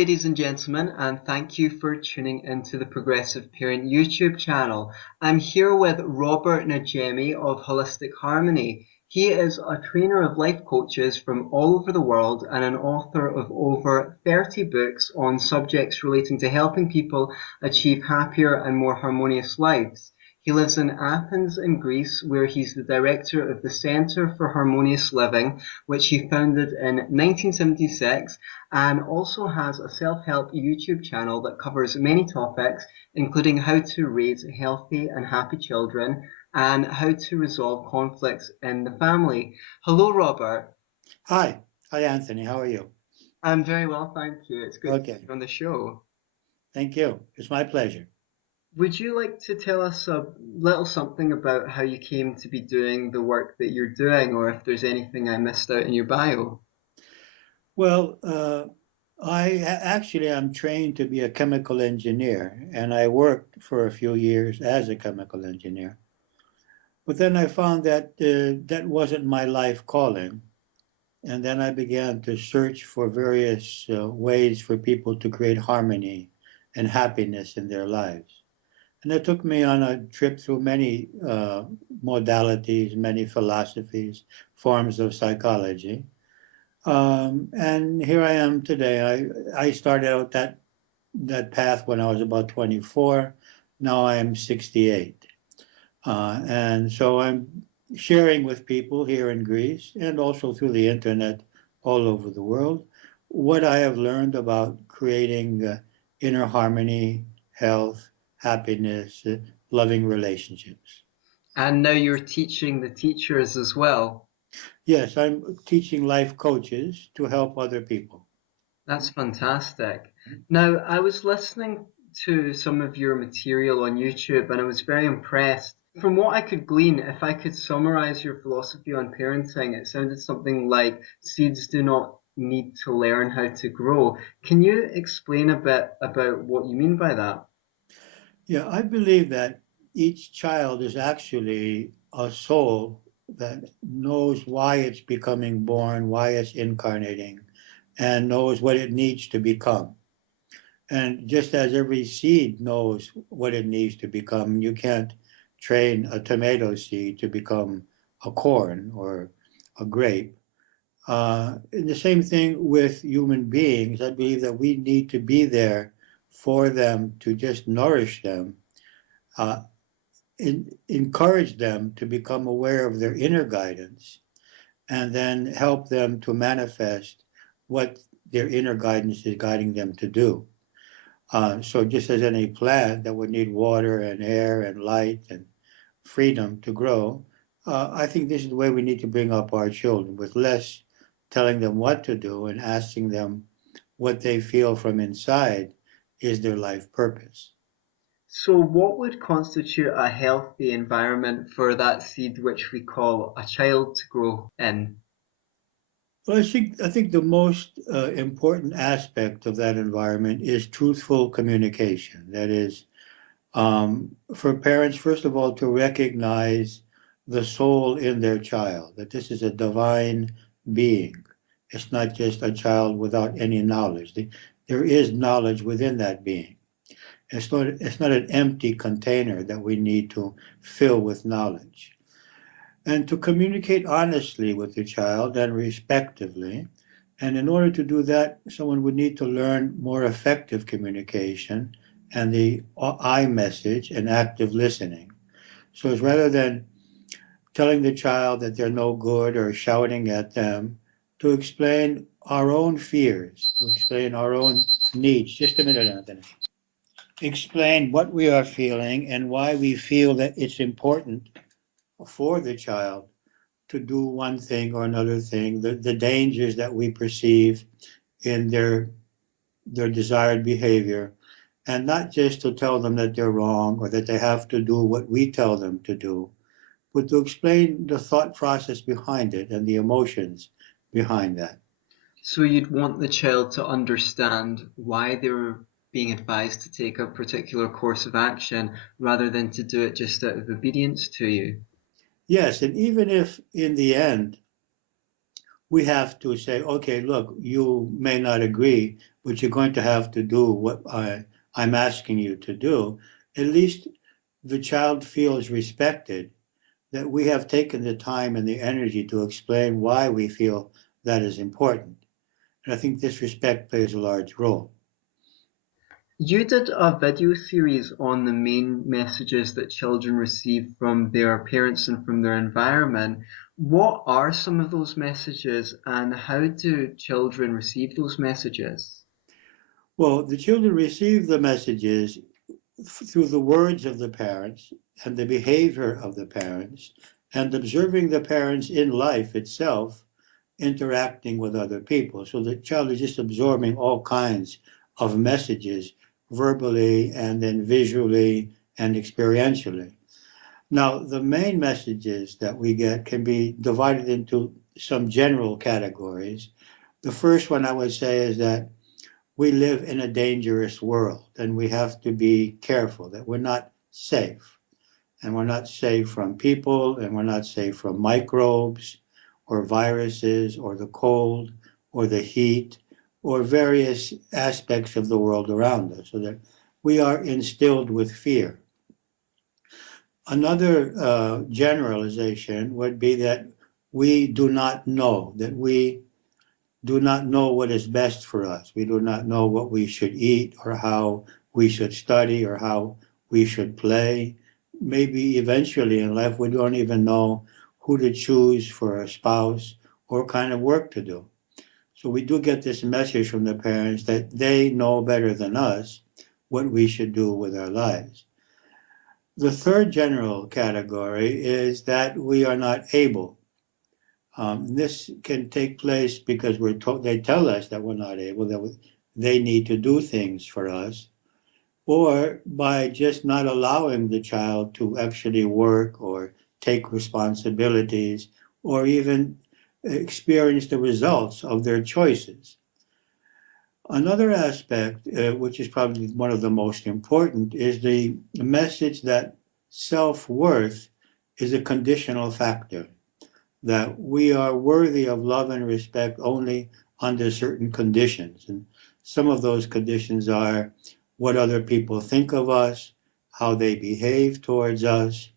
ladies and gentlemen, and thank you for tuning into the Progressive Parent YouTube channel. I'm here with Robert Najemy of Holistic Harmony. He is a trainer of life coaches from all over the world and an author of over 30 books on subjects relating to helping people achieve happier and more harmonious lives. He lives in Athens in Greece, where he's the director of the Centre for Harmonious Living, which he founded in 1976, and also has a self-help YouTube channel that covers many topics, including how to raise healthy and happy children and how to resolve conflicts in the family. Hello, Robert. Hi. Hi, Anthony. How are you? I'm very well, thank you. It's good to Okay. be on the show. Thank you. It's my pleasure. Would you like to tell us a little something about how you came to be doing the work that you're doing, or if there's anything I missed out in your bio? Well, actually am trained to be a chemical engineer, and I worked for a few years as a chemical engineer. But then I found that that wasn't my life calling, and then I began to search for various ways for people to create harmony and happiness in their lives. And it took me on a trip through many modalities, many philosophies, forms of psychology. And here I am today. I started out that path when I was about 24. Now I am 68. And so I'm sharing with people here in Greece and also through the internet all over the world what I have learned about creating inner harmony, health, happiness, loving relationships. And now you're teaching the teachers as well. Yes, I'm teaching life coaches to help other people. That's fantastic. Now, I was listening to some of your material on YouTube and I was very impressed. From what I could glean, if I could summarize your philosophy on parenting, it sounded something like seeds do not need to learn how to grow. Can you explain a bit about what you mean by that? Yeah, I believe that each child is actually a soul that knows why it's becoming born, why it's incarnating, and knows what it needs to become. And just as every seed knows what it needs to become, you can't train a tomato seed to become a corn or a grape. And the same thing with human beings. I believe that we need to be there for them to just nourish them, uh, encourage them to become aware of their inner guidance, and then help them to manifest what their inner guidance is guiding them to do. So just as any plant that would need water and air and light and freedom to grow, I think this is the way we need to bring up our children, with less telling them what to do and asking them what they feel from inside is their life purpose. So, what would constitute a healthy environment for that seed which we call a child to grow in? Well, I think the most important aspect of that environment is truthful communication. That is, for parents, first of all, to recognize the soul in their child, that this is a divine being. It's not just a child without any knowledge. There is knowledge within that being. It's not an empty container that we need to fill with knowledge. And to communicate honestly with the child and respectively. And in order to do that, someone would need to learn more effective communication and the I message and active listening. So it's rather than telling the child that they're no good or shouting at them, to explain our own fears, to explain our own needs. Just a minute, Anthony. Explain what we are feeling and why we feel that it's important for the child to do one thing or another thing, the dangers that we perceive in their desired behavior, and not just to tell them that they're wrong or that they have to do what we tell them to do, but to explain the thought process behind it and the emotions behind that. So you'd want the child to understand why they were being advised to take a particular course of action rather than to do it just out of obedience to you. Yes, and even if in the end we have to say, okay, look, you may not agree, but you're going to have to do what I'm asking you to do, at least the child feels respected, that we have taken the time and the energy to explain why we feel that is important. And I think this respect plays a large role. You did a video series on the main messages that children receive from their parents and from their environment. What are some of those messages, and how do children receive those messages? Well, the children receive the messages through the words of the parents and the behavior of the parents and observing the parents in life itself interacting with other people. So the child is just absorbing all kinds of messages verbally and then visually and experientially. Now, the main messages that we get can be divided into some general categories. The first one I would say is that we live in a dangerous world and we have to be careful that we're not safe. And we're not safe from people, and we're not safe from microbes or viruses or the cold or the heat or various aspects of the world around us, so that we are instilled with fear. Another generalization would be that we do not know, that we do not know what is best for us. We do not know what we should eat or how we should study or how we should play. Maybe eventually in life, we don't even know who to choose for a spouse or kind of work to do. So we do get this message from the parents that they know better than us what we should do with our lives. The third general category is that we are not able. This can take place because they tell us that we're not able, that they need to do things for us, or by just not allowing the child to actually work or take responsibilities or even experience the results of their choices. Another aspect, which is probably one of the most important, is the message that self-worth is a conditional factor, that we are worthy of love and respect only under certain conditions. And some of those conditions are what other people think of us, how they behave towards us,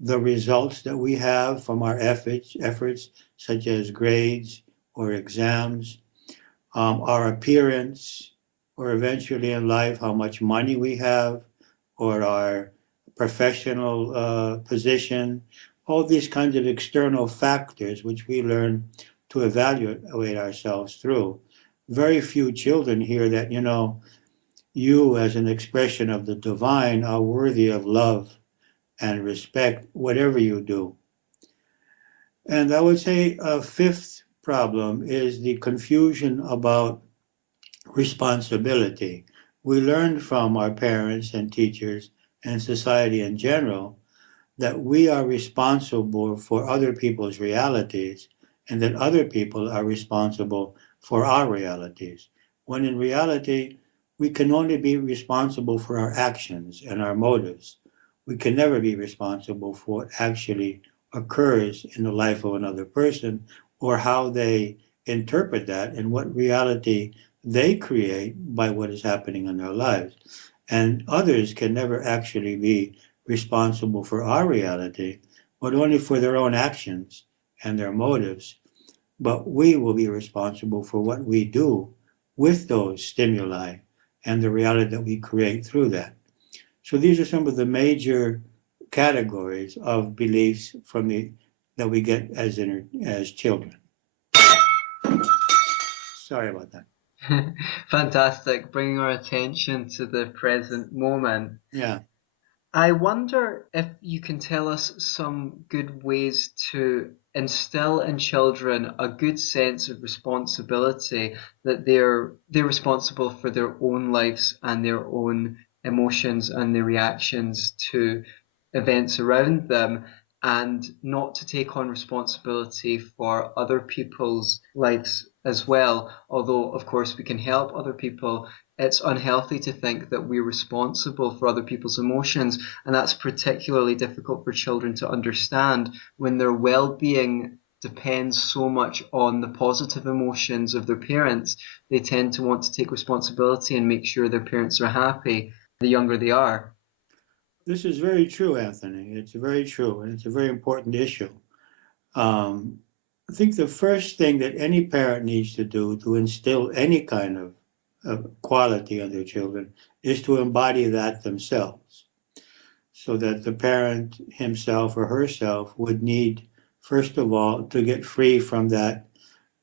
the results that we have from our efforts such as grades or exams, our appearance, or eventually in life how much money we have, or our professional position, all these kinds of external factors which we learn to evaluate ourselves through. Very few children hear that, you as an expression of the divine are worthy of love and respect, whatever you do. And I would say a fifth problem is the confusion about responsibility. We learned from our parents and teachers and society in general that we are responsible for other people's realities and that other people are responsible for our realities. When in reality, we can only be responsible for our actions and our motives. We can never be responsible for what actually occurs in the life of another person or how they interpret that and what reality they create by what is happening in their lives. And others can never actually be responsible for our reality, but only for their own actions and their motives. But we will be responsible for what we do with those stimuli and the reality that we create through that. So these are some of the major categories of beliefs that we get as children. Sorry about that. Fantastic, bringing our attention to the present moment. Yeah. I wonder if you can tell us some good ways to instill in children a good sense of responsibility, that they're responsible for their own lives and their own emotions and their reactions to events around them, and not to take on responsibility for other people's lives as well. Although, of course, we can help other people, it's unhealthy to think that we're responsible for other people's emotions, and that's particularly difficult for children to understand when their well-being depends so much on the positive emotions of their parents, they tend to want to take responsibility and make sure their parents are happy the younger they are. This is very true, Anthony. It's very true, and it's a very important issue. Um, I think the first thing that any parent needs to do to instill any kind of quality in their children is to embody that themselves, so that the parent himself or herself would need, first of all, to get free from that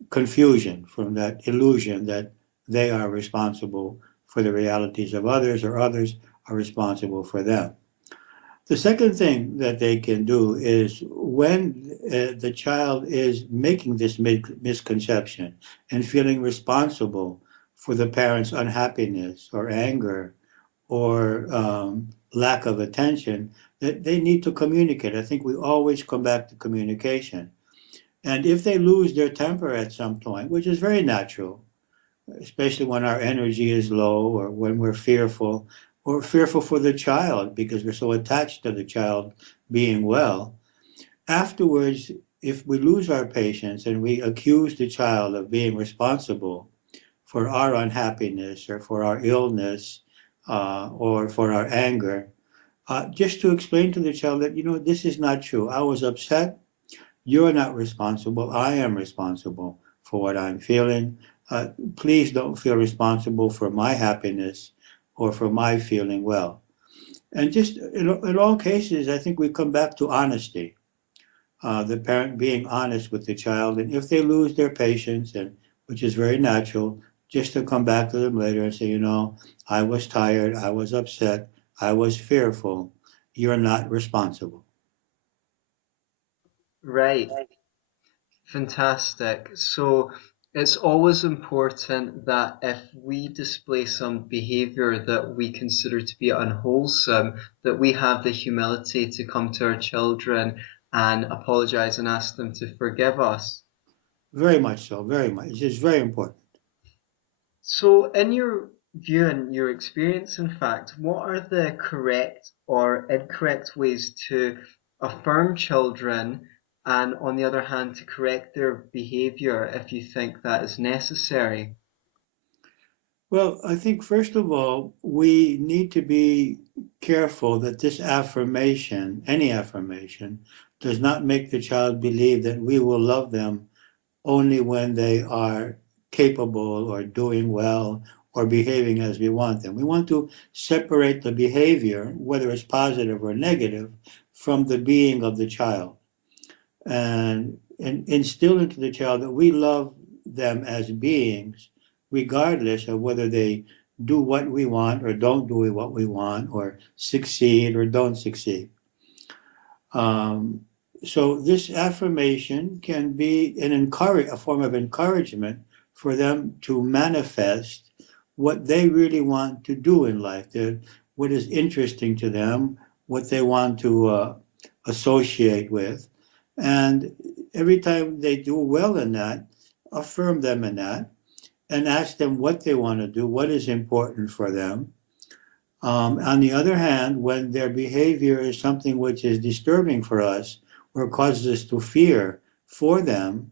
confusion, from that illusion that they are responsible for the realities of others or others are responsible for them. The second thing that they can do is when the child is making this misconception and feeling responsible for the parent's unhappiness or anger or lack of attention, that they need to communicate. I think we always come back to communication. And if they lose their temper at some point, which is very natural, especially when our energy is low or when we're fearful or fearful for the child because we're so attached to the child being well. Afterwards, if we lose our patience and we accuse the child of being responsible for our unhappiness or for our illness or for our anger, just to explain to the child that, this is not true. I was upset. You're not responsible. I am responsible for what I'm feeling. Please don't feel responsible for my happiness or for my feeling well. And just in all cases, I think we come back to honesty. The parent being honest with the child, and if they lose their patience, and which is very natural, just to come back to them later and say, I was tired, I was upset, I was fearful. You're not responsible. Right. Fantastic. So it's always important that if we display some behavior that we consider to be unwholesome, that we have the humility to come to our children and apologize and ask them to forgive us. Very much so, very much. It's very important. So, in your view and your experience, in fact, what are the correct or incorrect ways to affirm children and, on the other hand, to correct their behavior if you think that is necessary? Well, I think first of all, we need to be careful that this affirmation, any affirmation, does not make the child believe that we will love them only when they are capable or doing well or behaving as we want them. We want to separate the behavior, whether it's positive or negative, from the being of the child and instill into the child that we love them as beings, regardless of whether they do what we want or don't do what we want, or succeed or don't succeed. Um, so this affirmation can be a form of encouragement for them to manifest what they really want to do in life, what is interesting to them, what they want to associate with. And every time they do well in that, affirm them in that and ask them what they want to do, what is important for them. On the other hand, when their behavior is something which is disturbing for us or causes us to fear for them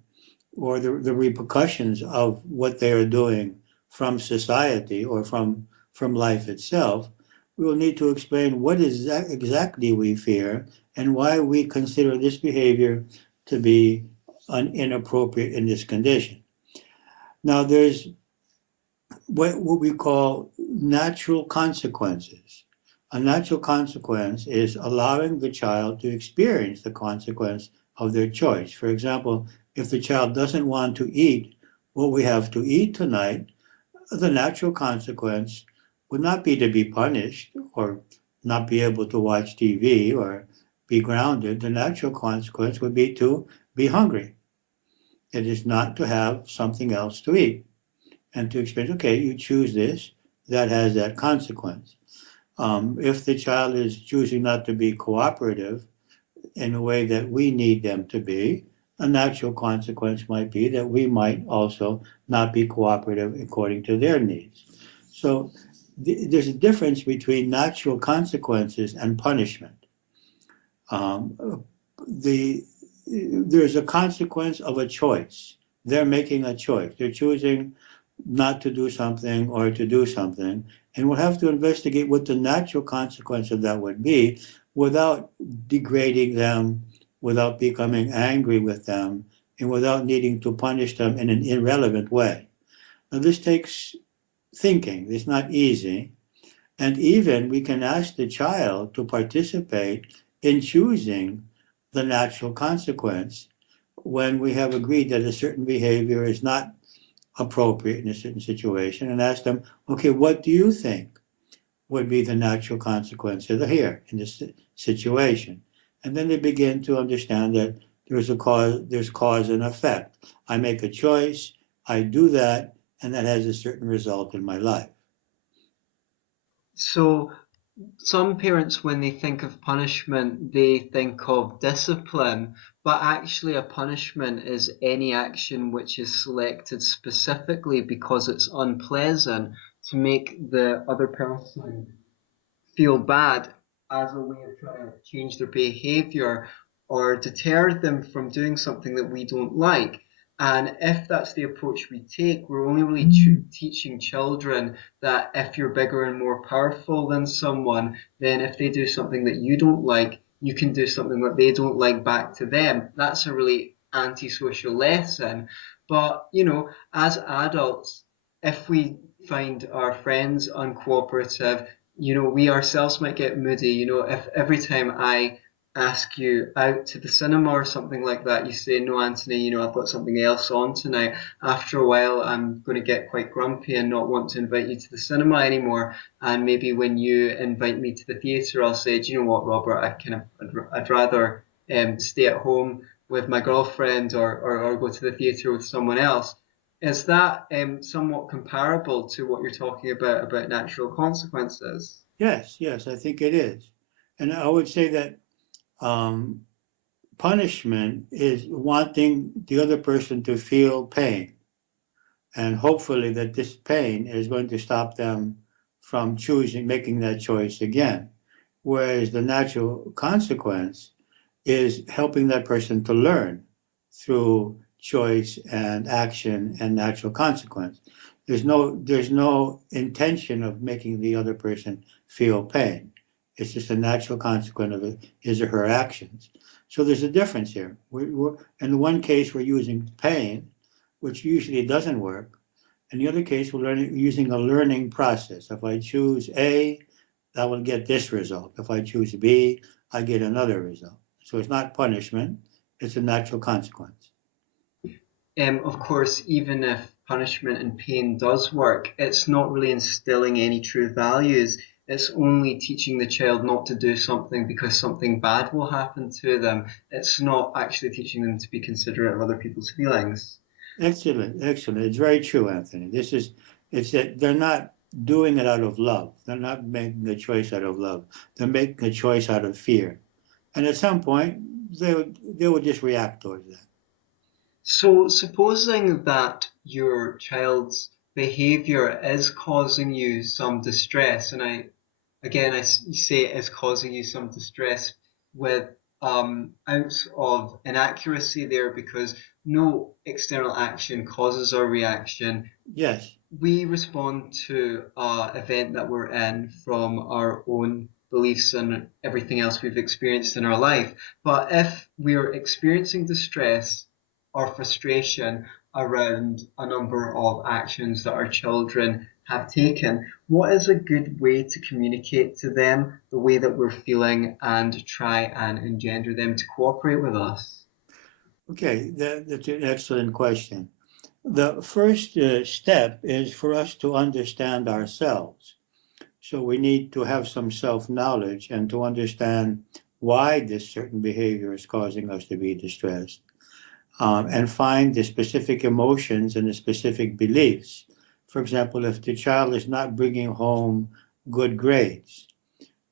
or the repercussions of what they are doing from society or from life itself, we will need to explain what is exactly we fear and why we consider this behavior to be inappropriate in this condition. Now, there's what we call natural consequences. A natural consequence is allowing the child to experience the consequence of their choice. For example, if the child doesn't want to eat what we have to eat tonight, the natural consequence would not be to be punished or not be able to watch TV or be grounded. The natural consequence would be to be hungry. It is not to have something else to eat and to explain, okay, you choose this, that has that consequence. If the child is choosing not to be cooperative in a way that we need them to be, a natural consequence might be that we might also not be cooperative according to their needs. So there's a difference between natural consequences and punishment. Um, the there's a consequence of a choice. They're making a choice. They're choosing not to do something or to do something. And we'll have to investigate what the natural consequence of that would be without degrading them, without becoming angry with them, and without needing to punish them in an irrelevant way. Now, this takes thinking. It's not easy. And even we can ask the child to participate in choosing the natural consequence when we have agreed that a certain behavior is not appropriate in a certain situation, and ask them, okay, what do you think would be the natural consequence of here in this situation? And then they begin to understand that there's cause and effect. I make a choice, I do that, and that has a certain result in my life. So some parents, when they think of punishment, they think of discipline, but actually a punishment is any action which is selected specifically because it's unpleasant to make the other person feel bad as a way of trying to change their behavior or deter them from doing something that we don't like. And if that's the approach we take, we're only really teaching children that if you're bigger and more powerful than someone, then if they do something that you don't like, you can do something that they don't like back to them. That's a really antisocial lesson. But, as adults, if we find our friends uncooperative, we ourselves might get moody. If every time I ask you out to the cinema or something like that, you say, no, Anthony, I've got something else on tonight. After a while, I'm going to get quite grumpy and not want to invite you to the cinema anymore. And maybe when you invite me to the theatre, I'll say, do you know what, Robert, I'd rather stay at home with my girlfriend or go to the theatre with someone else. Is that somewhat comparable to what you're talking about natural consequences? Yes, I think it is. And I would say that um, punishment is wanting the other person to feel pain, and hopefully that this pain is going to stop them from making that choice again. Whereas the natural consequence is helping that person to learn through choice and action and natural consequence. There's no intention of making the other person feel pain. It's just a natural consequence of his or her actions. So there's a difference here. In one case, we're using pain, which usually doesn't work. In the other case, we're using a learning process. If I choose A, I will get this result. If I choose B, I get another result. So it's not punishment, it's a natural consequence. Of course, even if punishment and pain does work, it's not really instilling any true values. It's only teaching the child not to do something because something bad will happen to them. It's not actually teaching them to be considerate of other people's feelings. Excellent. It's very true, Anthony. It's that they're not doing it out of love. They're not making a choice out of love. They're making a choice out of fear. And at some point, they will just react towards that. So, supposing that your child's behavior is causing you some distress, and I say it is causing you some distress with ounce of inaccuracy there because no external action causes our reaction. Yes. We respond to an event that we're in from our own beliefs and everything else we've experienced in our life. But if we're experiencing distress or frustration around a number of actions that our children have taken, what is a good way to communicate to them the way that we're feeling and try and engender them to cooperate with us? Okay, that's an excellent question. The first step is for us to understand ourselves. So we need to have some self-knowledge and to understand why this certain behavior is causing us to be distressed, and find the specific emotions and the specific beliefs. For example, if the child is not bringing home good grades,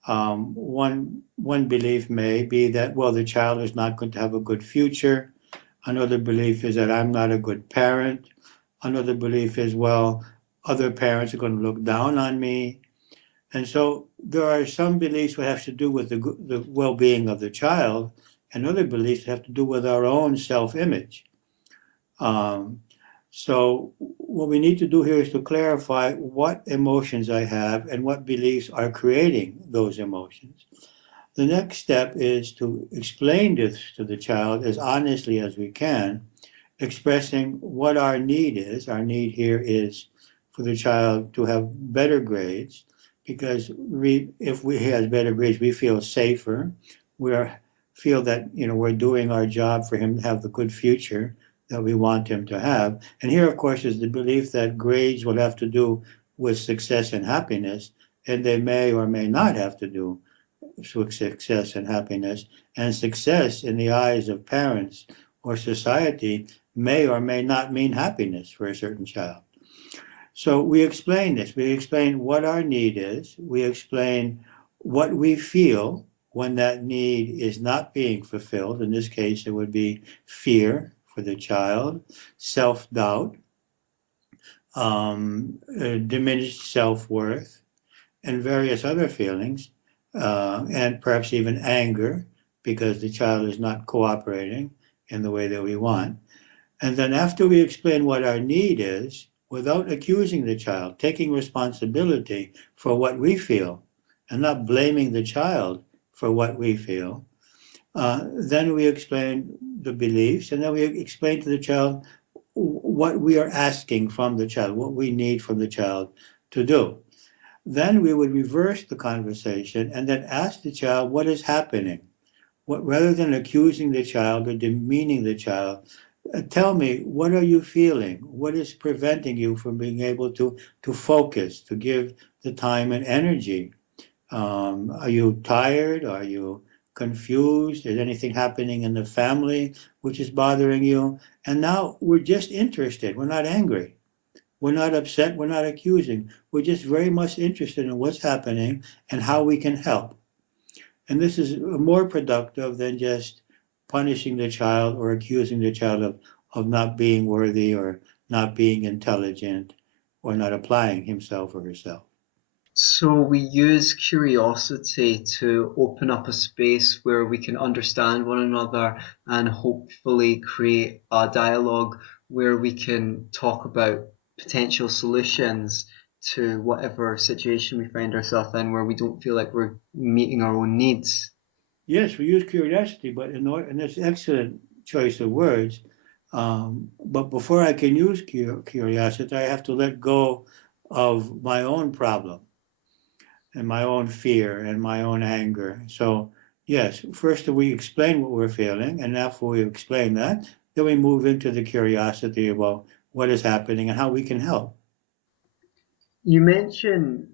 one belief may be that, well, the child is not going to have a good future. Another belief is that I'm not a good parent. Another belief is, well, other parents are going to look down on me. And so there are some beliefs that have to do with the well-being of the child, and other beliefs that have to do with our own self-image. Um, so what we need to do here is to clarify what emotions I have and what beliefs are creating those emotions. The next step is to explain this to the child as honestly as we can, expressing what our need is. Our need here is for the child to have better grades because if he has better grades, we feel safer. We feel that we're doing our job for him to have the good future that we want him to have. And here, of course, is the belief that grades will have to do with success and happiness, and they may or may not have to do with success and happiness. And success in the eyes of parents or society may or may not mean happiness for a certain child. So we explain this. We explain what our need is. We explain what we feel when that need is not being fulfilled. In this case, it would be fear for the child, self-doubt, diminished self-worth, and various other feelings, and perhaps even anger because the child is not cooperating in the way that we want. And then after we explain what our need is, without accusing the child, taking responsibility for what we feel and not blaming the child for what we feel, then we explain the beliefs, and then we explain to the child what we are asking from the child, what we need from the child to do. Then we would reverse the conversation and then ask the child what is happening. Rather than accusing the child or demeaning the child, tell me, what are you feeling? What is preventing you from being able to focus, to give the time and energy? Are you tired? Are you confused? Is anything happening in the family which is bothering you? And now we're just interested. We're not angry. We're not upset. We're not accusing. We're just very much interested in what's happening and how we can help. And this is more productive than just punishing the child or accusing the child of not being worthy or not being intelligent or not applying himself or herself. So we use curiosity to open up a space where we can understand one another and hopefully create a dialogue where we can talk about potential solutions to whatever situation we find ourselves in where we don't feel like we're meeting our own needs. Yes, we use curiosity, but and that's excellent choice of words. But before I can use curiosity, I have to let go of my own problem and my own fear and my own anger. So, yes, first we explain what we're feeling, and after we explain that, then we move into the curiosity about what is happening and how we can help. You mention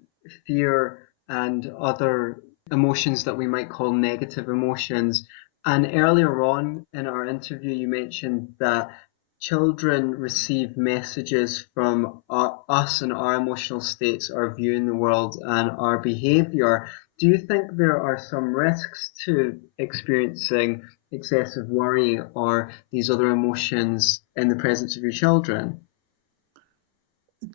fear and other emotions that we might call negative emotions. And earlier on in our interview, you mentioned that children receive messages from us and our emotional states, our view in the world, and our behavior. Do you think there are some risks to experiencing excessive worry or these other emotions in the presence of your children?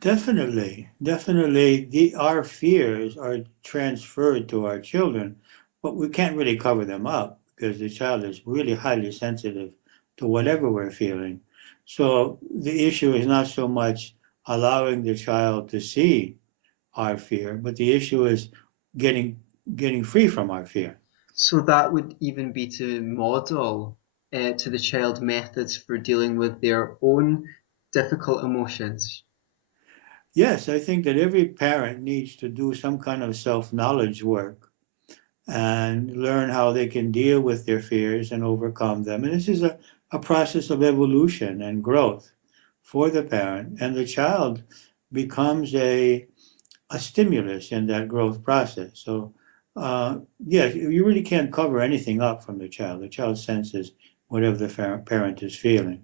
Definitely, definitely, our fears are transferred to our children, but we can't really cover them up because the child is really highly sensitive to whatever we're feeling. So the issue is not so much allowing the child to see our fear, but the issue is getting getting free from our fear. So that would even be to model to the child methods for dealing with their own difficult emotions. Yes, I think that every parent needs to do some kind of self-knowledge work and learn how they can deal with their fears and overcome them. And this is a process of evolution and growth for the parent, and the child becomes a stimulus in that growth process. So, yeah, you really can't cover anything up from the child. The child senses whatever the parent is feeling.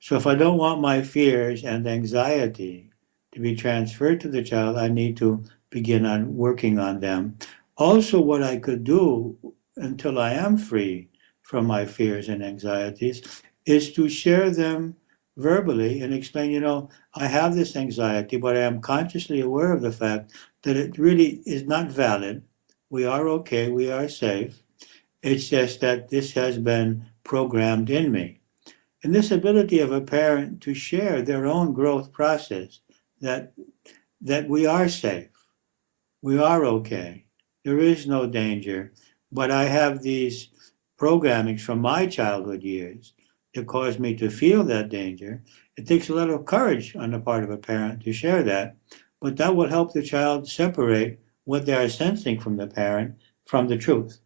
So if I don't want my fears and anxiety to be transferred to the child, I need to begin on working on them. Also, what I could do until I am free from my fears and anxieties is to share them verbally and explain, I have this anxiety, but I am consciously aware of the fact that it really is not valid. We are okay, we are safe, It's just that this has been programmed in me. And this ability of a parent to share their own growth process, that that we are safe, we are okay, there is no danger, but I have these programmings from my childhood years that cause me to feel that danger. It takes a lot of courage on the part of a parent to share that, but that will help the child separate what they are sensing from the parent from the truth,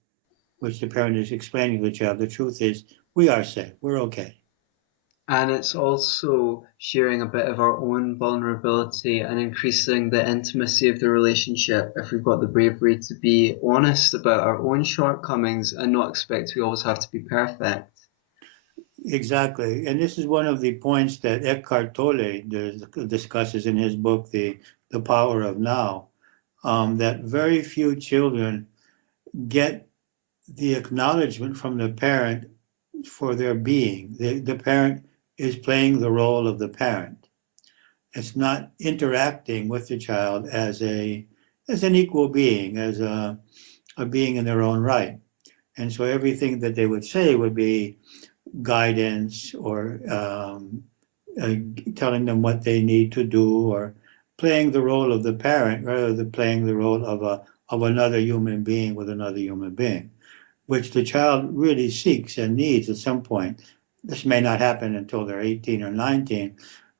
which the parent is explaining to the child. The truth is, we are safe, we're okay. And it's also sharing a bit of our own vulnerability and increasing the intimacy of the relationship if we've got the bravery to be honest about our own shortcomings and not expect we always have to be perfect. Exactly. And this is one of the points that Eckhart Tolle discusses in his book, The Power of Now, that very few children get the acknowledgement from the parent for their being. The parent is playing the role of the parent. It's not interacting with the child as an equal being, as a being in their own right. And so everything that they would say would be guidance or uh, telling them what they need to do, or playing the role of the parent rather than playing the role of another human being with another human being, which the child really seeks and needs at some point. This may not happen until they're 18 or 19,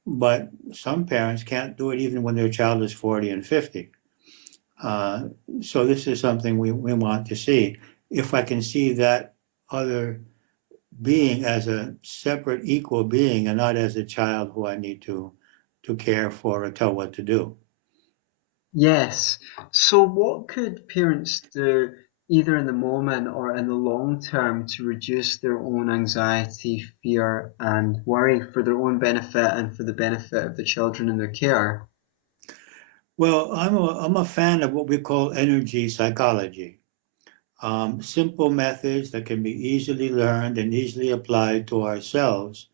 but some parents can't do it even when their child is 40 and 50. Uh, so this is something we want to see. If I can see that other being as a separate equal being and not as a child who I need to care for or tell what to do. Yes. So what could parents do either in the moment or in the long term to reduce their own anxiety, fear, and worry for their own benefit and for the benefit of the children in their care? Well, I'm a fan of what we call energy psychology. Simple methods that can be easily learned and easily applied to ourselves,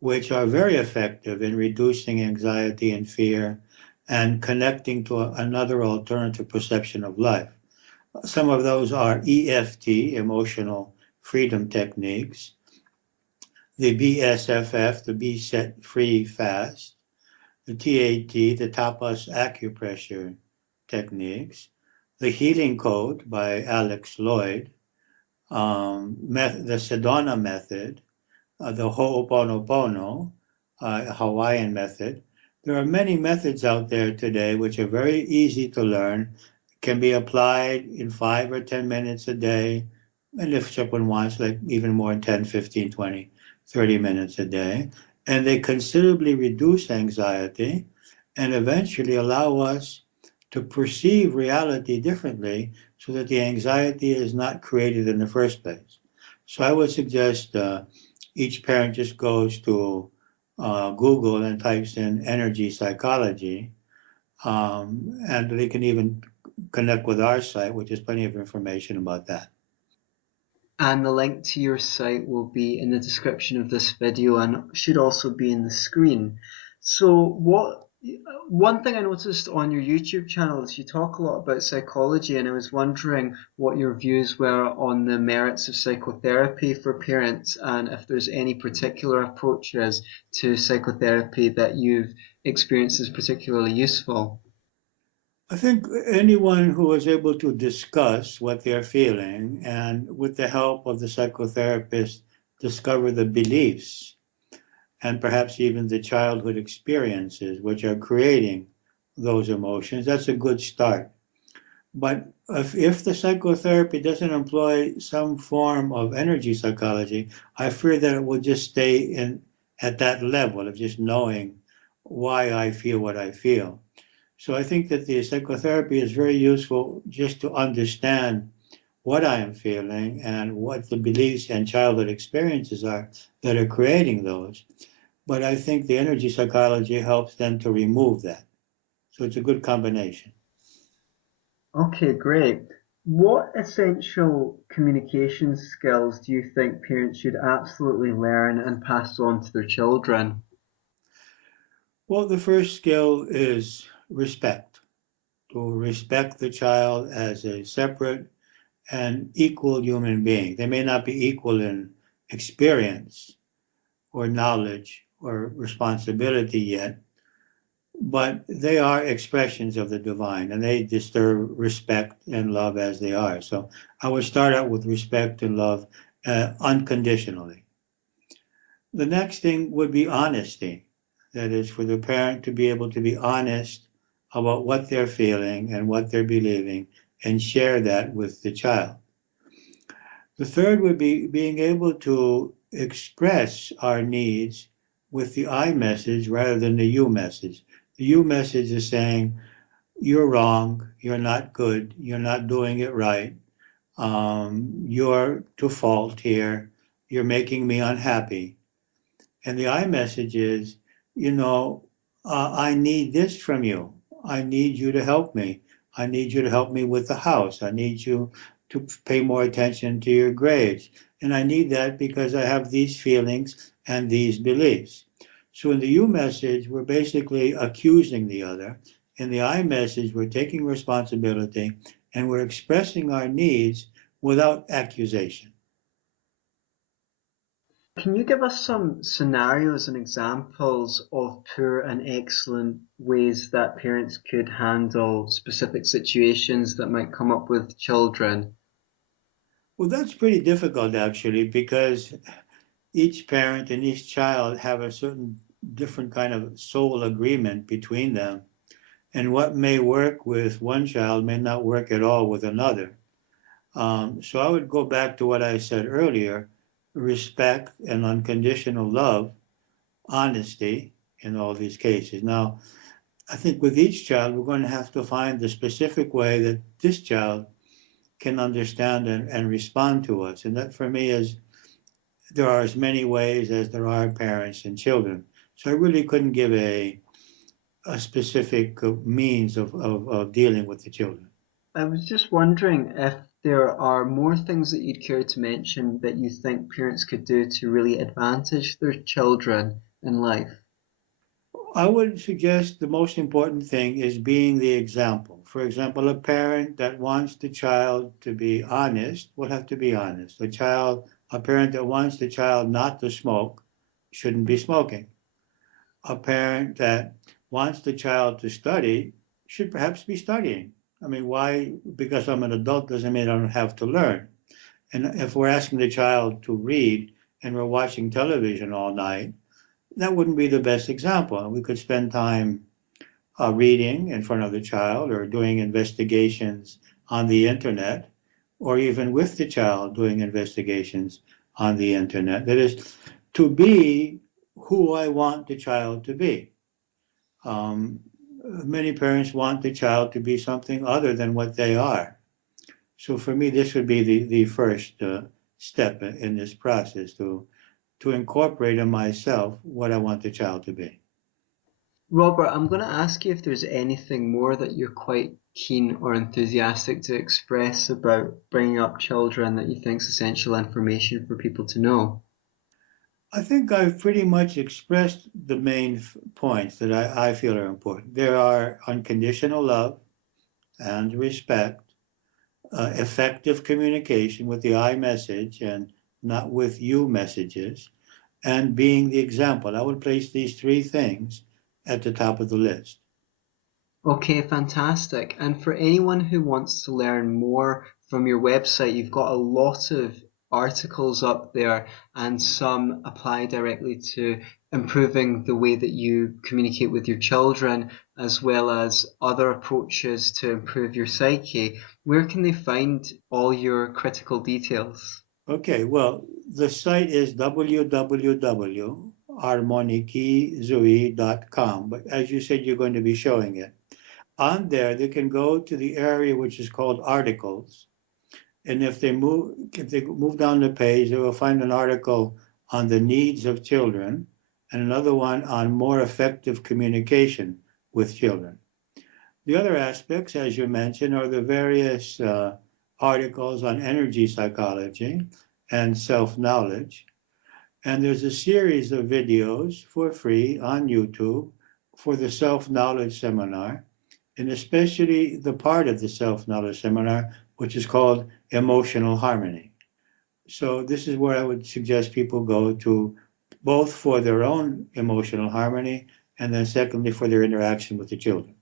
which are very effective in reducing anxiety and fear and connecting to another alternative perception of life. Some of those are EFT, emotional freedom techniques, the BSFF, the Be Set Free Fast, the TAT, the Tapas acupressure techniques, the Healing Code by Alex Lloyd, the Sedona method, the Ho'oponopono, Hawaiian method. There are many methods out there today which are very easy to learn, can be applied in 5 or 10 minutes a day, and if someone wants, like even more, 10, 15, 20, 30 minutes a day. And they considerably reduce anxiety and eventually allow us to perceive reality differently so that the anxiety is not created in the first place. So I would suggest each parent just goes to Google and types in energy psychology, and they can even connect with our site, which has plenty of information about that. And the link to your site will be in the description of this video and should also be in the screen. So one thing I noticed on your YouTube channel is you talk a lot about psychology, and I was wondering what your views were on the merits of psychotherapy for parents and if there's any particular approaches to psychotherapy that you've experienced as particularly useful. I think anyone who is able to discuss what they're feeling and with the help of the psychotherapist discover the beliefs and perhaps even the childhood experiences which are creating those emotions, that's a good start. But if the psychotherapy doesn't employ some form of energy psychology, I fear that it will just stay in at that level of just knowing why I feel what I feel. So I think that the psychotherapy is very useful just to understand what I am feeling and what the beliefs and childhood experiences are that are creating those. But I think the energy psychology helps them to remove that. So it's a good combination. Okay, great. What essential communication skills do you think parents should absolutely learn and pass on to their children? Well, the first skill is respect, to respect the child as a separate an equal human being. They may not be equal in experience or knowledge or responsibility yet, but they are expressions of the divine and they deserve respect and love as they are. So I would start out with respect and love unconditionally. The next thing would be honesty. That is, for the parent to be able to be honest about what they're feeling and what they're believing and share that with the child. The third would be being able to express our needs with the I message rather than the you message. The you message is saying, you're wrong, you're not good, you're not doing it right, you're to fault here, you're making me unhappy. And the I message is, I need this from you. I need you to help me. I need you to help me with the house. I need you to pay more attention to your grades. And I need that because I have these feelings and these beliefs. So in the you message, we're basically accusing the other. In the I message, we're taking responsibility and we're expressing our needs without accusation. Can you give us some scenarios and examples of poor and excellent ways that parents could handle specific situations that might come up with children? Well, that's pretty difficult actually, because each parent and each child have a certain different kind of soul agreement between them. And what may work with one child may not work at all with another. So I would go back to what I said earlier: respect and unconditional love, honesty in all these cases. Now, I think with each child, we're going to have to find the specific way that this child can understand and respond to us. And that for me is, there are as many ways as there are parents and children. So I really couldn't give a specific means of dealing with the children. I was just wondering if there are more things that you'd care to mention that you think parents could do to really advantage their children in life. I would suggest the most important thing is being the example. For example, a parent that wants the child to be honest will have to be honest. A parent that wants the child not to smoke shouldn't be smoking. A parent that wants the child to study should perhaps be studying. I mean, why? Because I'm an adult doesn't mean I don't have to learn. And if we're asking the child to read and we're watching television all night, that wouldn't be the best example. We could spend time reading in front of the child or doing investigations on the internet, or even with the child doing investigations on the internet. That is, to be who I want the child to be. Um, Many parents want the child to be something other than what they are. So for me, this would be the first step in this process, to incorporate in myself what I want the child to be. Robert, I'm going to ask you if there's anything more that you're quite keen or enthusiastic to express about bringing up children that you think is essential information for people to know. I think I've pretty much expressed the main points that I feel are important. There are unconditional love and respect, effective communication with the I message and not with you messages, and being the example. I would place these three things at the top of the list. Okay, fantastic. And for anyone who wants to learn more from your website, you've got a lot of articles up there, and some apply directly to improving the way that you communicate with your children, as well as other approaches to improve your psyche. Where can they find all your critical details? Okay, well, the site is www.harmoniczui.com, but as you said, you're going to be showing it. On there, they can go to the area which is called articles. And if they move down the page, they will find an article on the needs of children and another one on more effective communication with children. The other aspects, as you mentioned, are the various articles on energy psychology and self-knowledge. And there's a series of videos for free on YouTube for the self-knowledge seminar. and especially the part of the self-knowledge seminar, which is called emotional harmony. So this is where I would suggest people go to, both for their own emotional harmony and then secondly for their interaction with the children.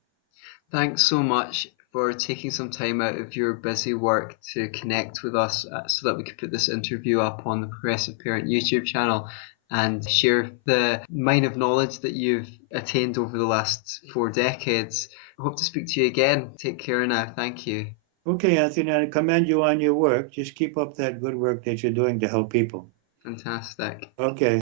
Thanks so much for taking some time out of your busy work to connect with us so that we could put this interview up on the Progressive Parent YouTube channel and share the mine of knowledge that you've attained over the last 4 decades. I hope to speak to you again. Take care now. Thank you. Okay, Anthony, I commend you on your work. Just keep up that good work that you're doing to help people. Fantastic. Okay.